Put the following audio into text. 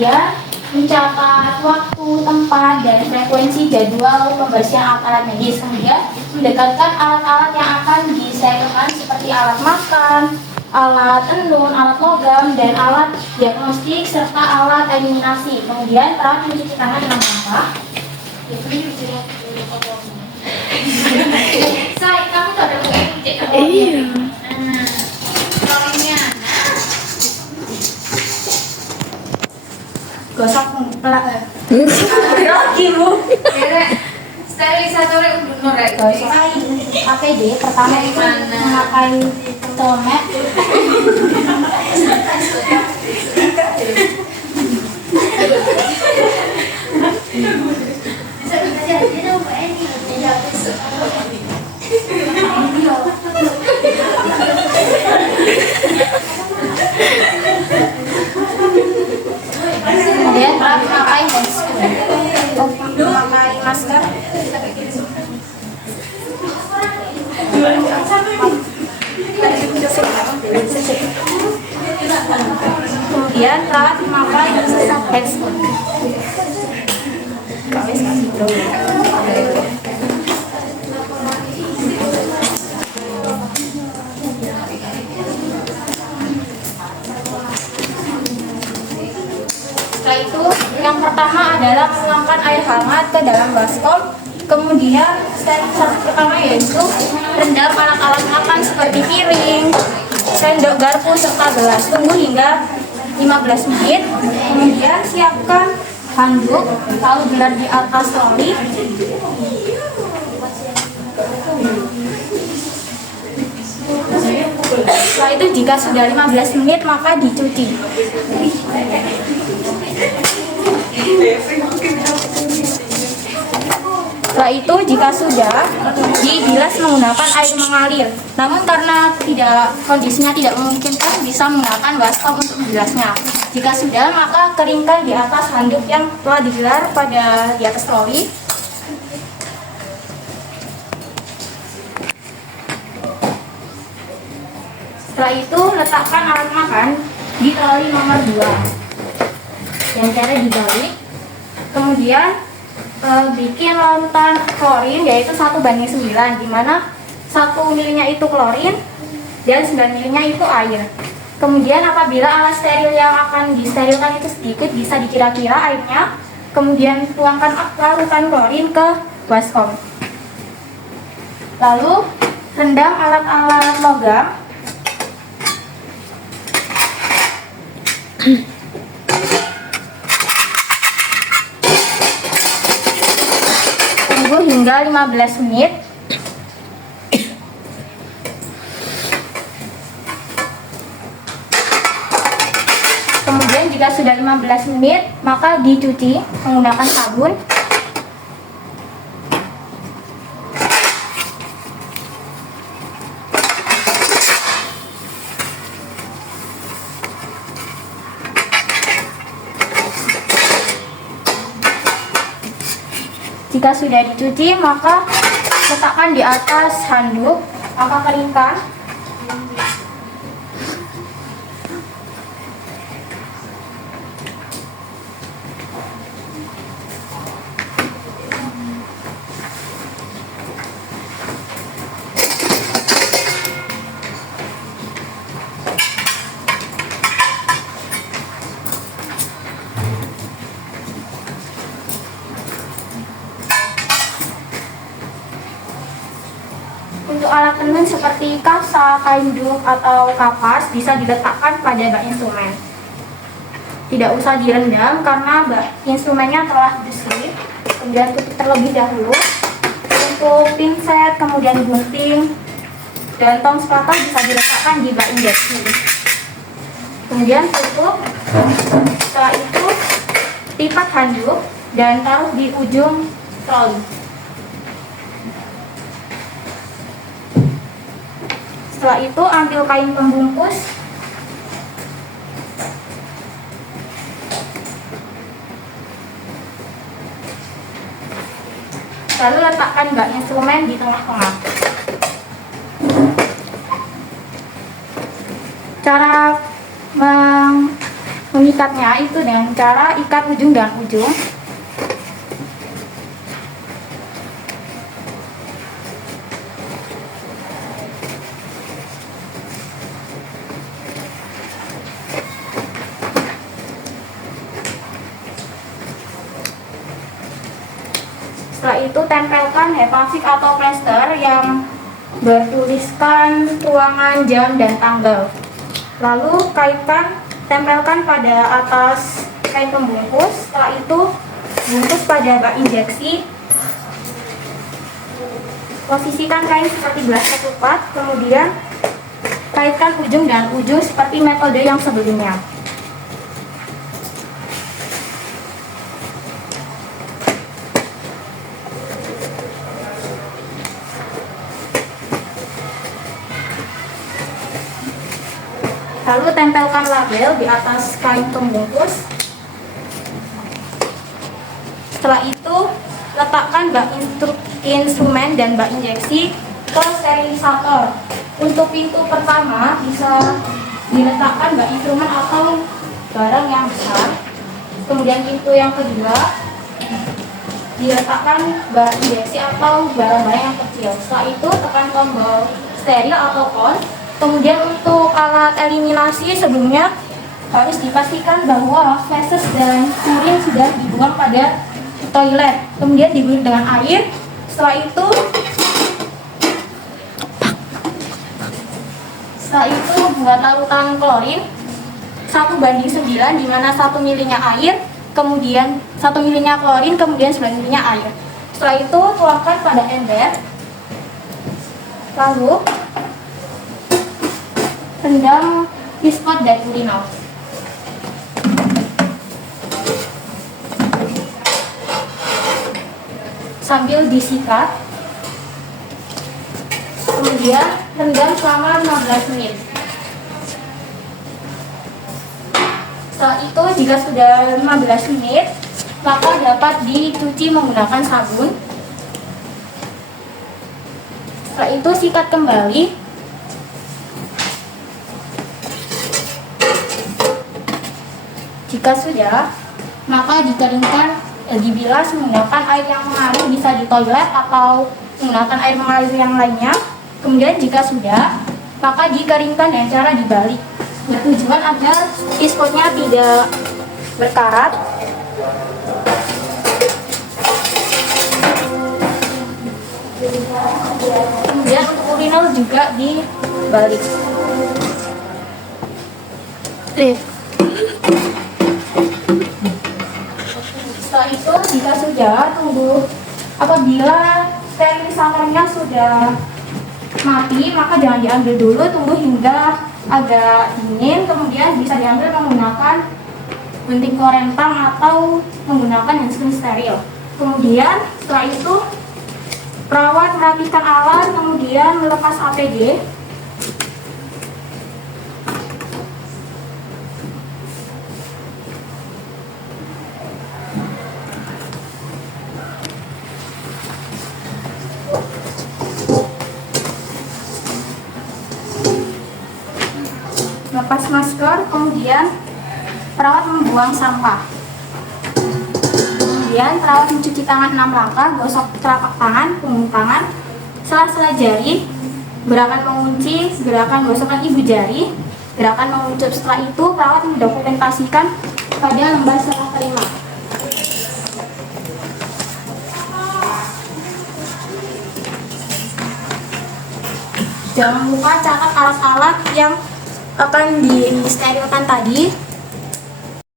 Kemudian mencatat waktu, tempat, dan frekuensi jadwal pembersihan alat-alat medis. Kemudian mendekatkan alat-alat yang akan disterilkan seperti alat makan, alat tenun, alat logam, dan alat diagnostik serta alat eliminasi. Kemudian perawat mencuci tangan dengan apa? Saya kamu tuh ada Iya. gosok pelak Lagi bu. Sterilisator bener ya guys. pakai deh. Pertama itu memakai tomat. Kemudian memakai handscoon, memakai masker. Kemudian perawat memakai handscoon. Setelah itu, yang pertama adalah menuangkan air hangat ke dalam baskom. Kemudian sterilisasi pertama yaitu rendam alat-alat makan seperti piring, sendok, garpu, serta gelas. Tunggu hingga 15 menit. Kemudian siapkan handuk, lalu gelar di atas troli. Setelah itu jika sudah 15 menit maka dicuci. Setelah itu jika sudah dibilas menggunakan air mengalir. Namun karena kondisinya tidak memungkinkan bisa menggunakan baskom untuk membilasnya. Jika sudah maka keringkan di atas handuk yang telah digelar di atas troli. Setelah itu letakkan alat makan di troli nomor 2 yang cara dibalik. Kemudian bikin lautan klorin yaitu 1:9, di mana 1 milinya itu klorin dan 9 milinya itu air. Kemudian apabila alat steril yang akan disterilkan itu sedikit, bisa dikira-kira airnya. Kemudian tuangkan larutan klorin ke baskom. Lalu rendam alat-alat logam. Tunggu hingga 15 menit. Kemudian jika sudah 15 menit maka dicuci menggunakan sabun. Jika sudah dicuci maka letakkan di atas handuk, maka keringkan. Untuk alat tenun seperti kasa, kain duk, atau kapas bisa diletakkan pada bak instrumen. Tidak usah direndam karena bak instrumennya telah bersih. Kemudian tutup terlebih dahulu. Untuk pinset, kemudian gunting, dan tong spatel bisa diletakkan di bak injeksi. Kemudian tutup. Setelah itu lipat handuk dan taruh di ujung troli. Setelah itu ambil kain pembungkus, lalu letakkan bak instrumen di tengah-tengah. Cara mengikatnya itu dengan cara ikat ujung dan ujung. Setelah itu tempelkan hepafik atau plester yang bertuliskan ruangan, jam, dan tanggal. Lalu tempelkan pada atas kain pembungkus. Setelah itu bungkus pada bak injeksi. Posisikan kain seperti gelas ketupat, kemudian kaitkan ujung dan ujung seperti metode yang sebelumnya. Lalu tempelkan label di atas kain pembungkus. Setelah itu letakkan bak instrumen dan bak injeksi ke sterilisator. Untuk pintu pertama bisa diletakkan bak instrumen atau barang yang besar. Kemudian pintu yang kedua diletakkan bak injeksi atau barang-barang yang kecil. Setelah itu tekan tombol steril atau on. Kemudian untuk alat eliminasi sebelumnya harus dipastikan bahwa feses dan urin sudah dibuang pada toilet. Kemudian dibuang dengan air. Setelah itu buat larutan klorin 1:9, di mana 1 milinya air, kemudian 1 milinya klorin, kemudian 9 milinya air. Setelah itu tuangkan pada ember. Lalu rendam dispot dan urinal. Sambil disikat, kemudian rendam selama 15 menit. Setelah itu jika sudah 15 menit, maka dapat dicuci menggunakan sabun. Setelah itu sikat kembali. Jika sudah, maka dikeringkan, dibilas menggunakan air yang mengalir, bisa di toilet atau menggunakan air mengalir yang lainnya. Kemudian jika sudah, maka dikeringkan dengan cara dibalik. Bertujuan agar dispotnya tidak berkarat. Kemudian untuk urinal juga dibalik. Setelah itu jika sudah, tunggu apabila sterilisatornya sudah mati, maka jangan diambil dulu, tunggu hingga agak dingin, kemudian bisa diambil menggunakan gunting korentang atau menggunakan handscreen steril. Kemudian setelah itu perawat merapikan alat, kemudian melepas APD. Lepas masker, kemudian perawat membuang sampah. Kemudian perawat mencuci tangan 6 langkah, gosok telapak tangan, punggung tangan, sela-sela jari, gerakan mengunci, gerakan gosokkan ibu jari, gerakan mengucup. Setelah itu perawat mendokumentasikan pada lembar serah terima. Jangan lupa catat alat-alat yang akan disterilkan tadi.